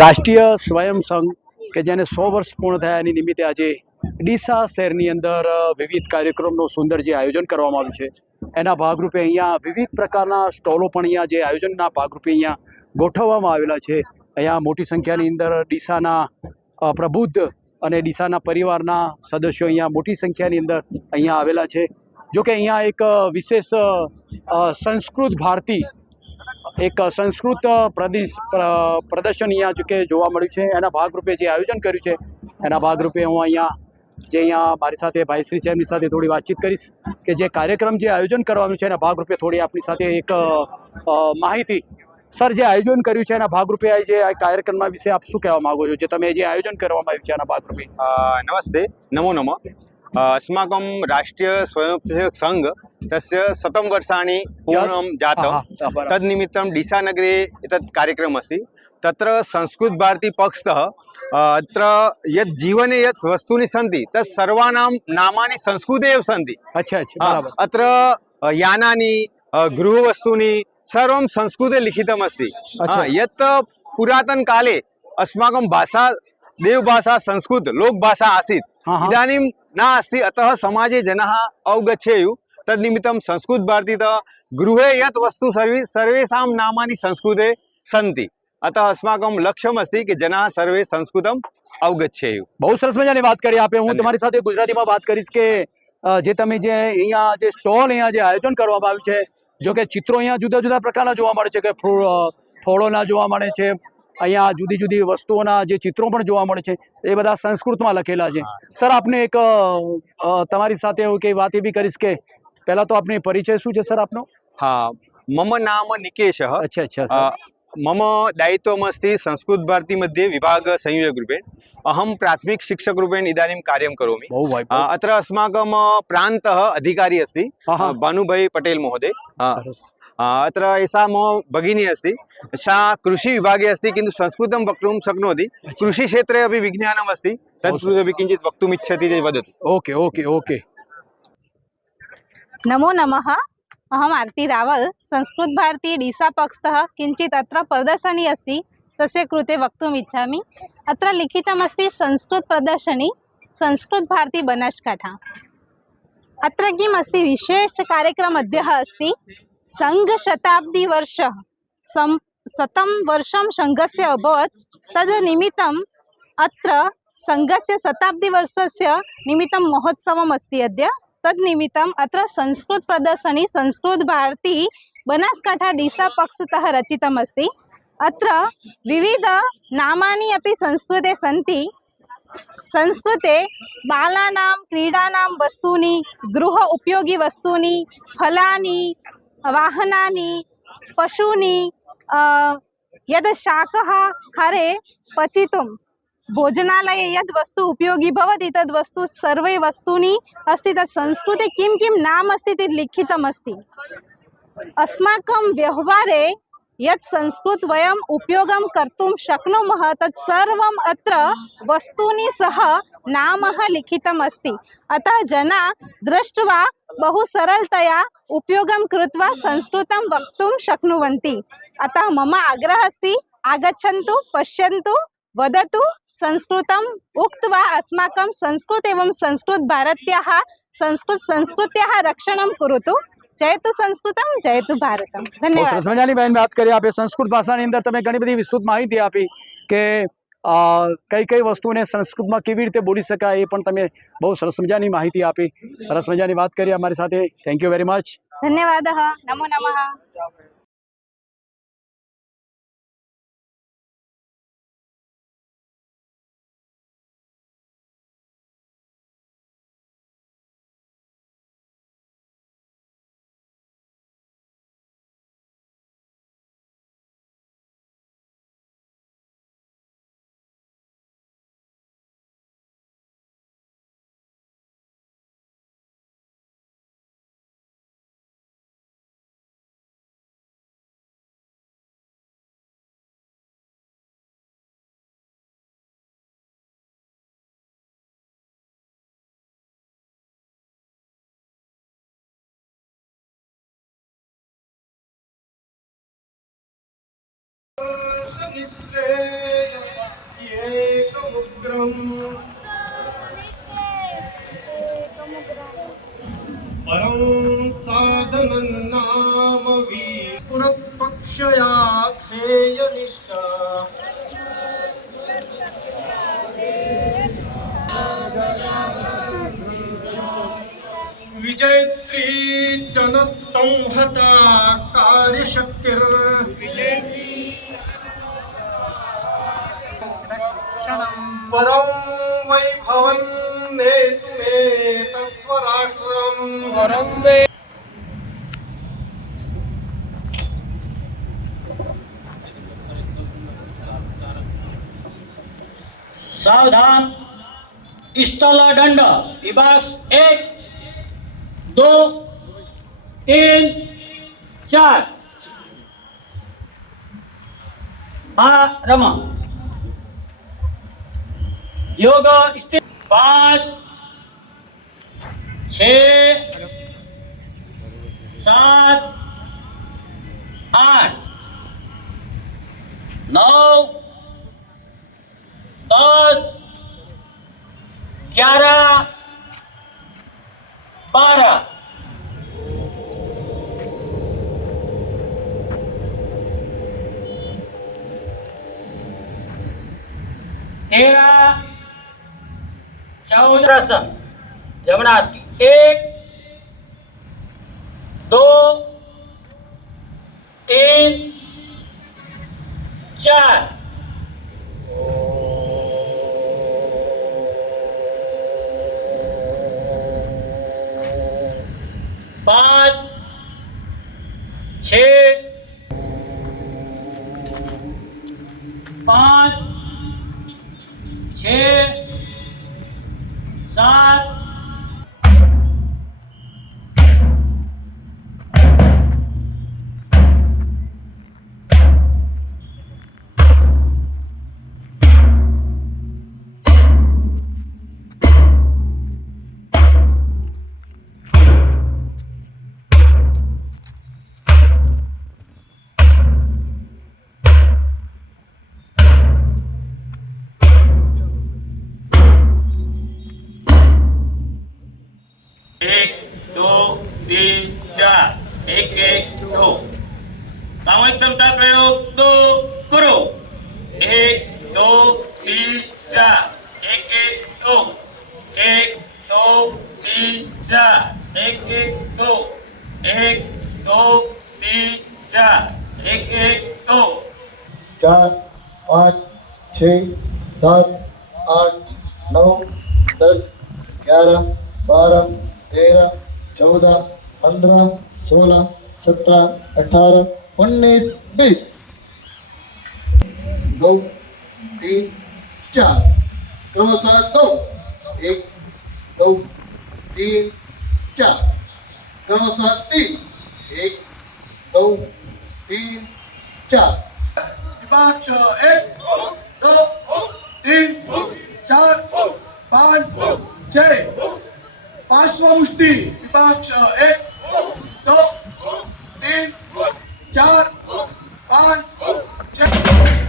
રાષ્ટ્રીય સ્વયં સંઘ કે જેને 100 વર્ષ પૂર્ણ થયા એની નિમિત્તે આજે ડીસા શહેરની અંદર વિવિધ કાર્યક્રમનું સુંદર જે આયોજન કરવામાં આવ્યું છે એના ભાગરૂપે અહીંયા વિવિધ પ્રકારના સ્ટોલો પણ અહીંયા જે આયોજનના ભાગરૂપે અહીંયા ગોઠવવામાં આવેલા છે। અહીંયા મોટી સંખ્યાની અંદર ડીસાના પ્રબુદ્ધ અને ડીસાના પરિવારના સદસ્યો અહીંયા મોટી સંખ્યાની અંદર અહીંયા આવેલા છે। જો કે અહીંયા એક વિશેષ સંસ્કૃત ભારતી એક સંસ્કૃત પ્રદર્શન અહીંયા જો કે જોવા મળ્યું છે। એના ભાગરૂપે જે આયોજન કર્યું છે એના ભાગરૂપે હું અહીંયા મારી સાથે ભાઈશ્રી છે એમની સાથે થોડી વાતચીત કરીશ કે જે કાર્યક્રમ જે આયોજન કરવાનું છે એના ભાગરૂપે થોડી આપની સાથે એક માહિતી। સર, જે આયોજન કર્યું છે એના ભાગરૂપે જે આ કાર્યક્રમના વિશે આપ શું કહેવા માગો છો, જે તમે જે આયોજન કરવામાં આવ્યું છે એના ભાગરૂપે? नमस्ते, नमो नमः। अस्माकं राष्ट्रीय स्वयंसेवक संघ तस्य 100 वर्षाणि पूर्णं जातं। तन्निमित्तं डीसानगरे एतत् कार्यक्रमः अस्ति। तत्र संस्कृतभारती पक्षतः अत्र यत् जीवने यत् वस्तूनि सन्ति तत् सर्वाणां नामानि संस्कृते एव सन्ति। अच्छा, बराबर। अत्र यानानि गृहवस्तूनि सर्वं संस्कृते लिखितमस्ति। यत् पुरातनकाले अस्माकं भाषा देवभाषा संस्कृत लोकभाषा आसीत्, इदानीं नास्ति। अतः समाजे जनाः अवगच्छेयुः। तन्निमित्तं संस्कृतभारतीतः गृहे यत् वस्तु सर्वेषां नामानि संस्कृते सन्ति। अतः अस्माकं लक्ष्यमस्ति कि जनाः सर्वे संस्कृतं अवगच्छेयुः। બહુ સરસ મજાની વાત કરી આપે। હું તમારી સાથે ગુજરાતીમાં વાત કરીશ કે જે તમે જે અહીંયા જે સ્ટોલ અહીંયા જે આયોજન કરવામાં આવ્યું છે, જો કે ચિત્રો અહીંયા જુદા જુદા પ્રકારના જોવા મળે છે કે ફળોના જોવા મળે છે, અહીંયા જુદી જુદી વસ્તુઓના જે ચિત્રો પણ જોવા મળે છે એ બધા સંસ્કૃતમાં લખેલા છે। સર, આપને એક તમારી સાથે હું કઈ વાત એવી કરીશ કે પહેલા તો આપની પરિચય શું છે સર આપનો? हाँ, मम नाम निकेशः। अच्छा सर। मम दायित्वमस्ति संस्कृतभारती मध्ये विभाग संयोजकरूपेण। अहं प्राथमिक शिक्षकरूपेण इदानीं कार्यं करोमि। अत्र अस्माकं प्रान्तः अधिकारी अस्ति भानुभाई पटेल महोदय। अत्र एषा मम भगिनी अस्ति, सा कृषिविभागे अस्ति, किन्तु संस्कृतं वक्तुं शक्नोति। कृषिक्षेत्रे अपि विज्ञानम् अस्ति, तत्कृते किञ्चित् वक्तुमिच्छति चेत् वदतु। Okay okay okay. नमो नमः। अहम् आरती रावल, संस्कृत भारती डीसा पक्षतः किञ्चित् अत्र प्रदर्शनी अस्ति, तस्य कृते वक्तुम् इच्छामि। अत्र लिखितमस्ति संस्कृत प्रदर्शनी संस्कृत भारती बनासकांठा। अत्र किम् अस्ति, विशेष कार्यक्रम अद्यः अस्ति। संघ शताब्दी वर्ष 100 वर्षं संघस्य अभवत्, तद्निमित्तम् अत्र संघस्य शताब्दी वर्षस्य निमित्तं महोत्सवम् अस्ति अद्य। तद्निमित्तम् अत्र संस्कृत प्रदर्शनी संस्कृत भारती बनासकांठा डीसा पक्षतः रचितमस्ति। अत्र विविध नामानि अपि संस्कृते सन्ति। संस्कृते बालानां क्रीडानां वस्तूनि, गृह उपयोगी वस्तूनि, फलानि, वाहनानि, पशूनि, यद् शाकाहारे पचितुं भोजनालये यद् वस्तु उपयोगी भवति तद् वस्तु सर्वे वस्तूनि अस्ति। तत् संस्कृते किं किं नाम अस्ति तत् लिखितमस्ति। अस्माकं व्यवहारे यत् संस्कृत वयम् उपयोगं कर्तुं शक्नुमः तत् सर्वम् अत्र वस्तूनि सह नामः लिखितमस्ति। अतः जनाः दृष्ट्वा बहु सरलतया उपयोगं कृत्वा संस्कृतं वक्तुं शक्नुवन्ति। अतः मम आग्रहः अस्ति, आगच्छन्तु, पश्यन्तु, वदतु, संस्कृतम् उक्त्वा अस्माकं संस्कृत एवं संस्कृत भारत्याः संस्कृत्याः रक्षणं करोतु। जयतु संस्कृतम, जयतु भारतम। धन्यवाद। સરસ મજાની બેન વાત કરી આપે। સંસ્કૃત ભાષાની અંદર તમે ઘણી બધી વિસ્તૃત માહિતી આપી કે કઈ કઈ વસ્તુને સંસ્કૃતમાં કેવી રીતે બોલી શકાય, એ પણ તમે બહુ સરસ મજાની માહિતી આપી। સરસ મજાની વાત કરી અમારી સાથે। Thank you very much. ધન્યવાદः। નમો નમઃ। समित्रे परं साधनं नाम पुरपक्षया ध्येयनिष्ठा विजयत्री जनसंहता कार्यशक्तिर परं वैभवं नेतु मे तस्वराष्ट्रम् सावधान स्थल दंड विभाग 1 2 3 4 रमा योग स्थित 5 6 7 8 9 10 11 12 13 14 जमना 1 2 3 4 5 6 5 6 7 1 2 3 4 1 1 2 सामूहिक क्षमता प्रयोग 2 करो 1 2 3 4 1 1 2 1 2 3 4 1 1 2 1 2 3 4 1 1 2 4 5 6 7 8 9 10 11 12 13 14 15 16 17 18 19 20 2 3 4 क्रमशः 2 1 2 3 4 क्रमशः 3 1 2 3 4 विभाग 1 2 3 4 5 6 पार्श्वमुष्टी विभाग 1 2 3 4 5 6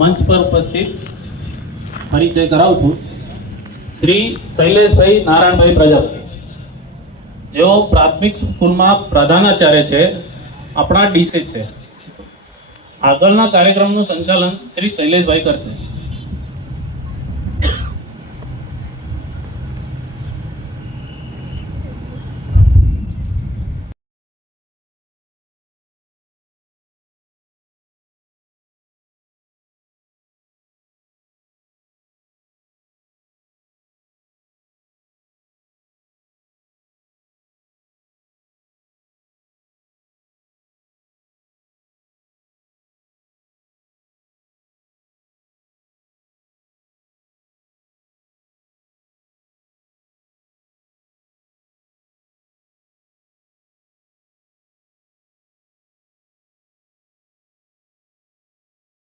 મંચ પર ઉપસ્થિત પરિચય કરાવું છું. શ્રી શૈલેષભાઈ નારાયણભાઈ પ્રજાપતિ, જેઓ પ્રાથમિક સ્કૂલમાં પ્રધાનાચાર્ય છે, આપણા ડીસી છે. આગળના કાર્યક્રમનું સંચાલન શ્રી શૈલેષભાઈ કરશે.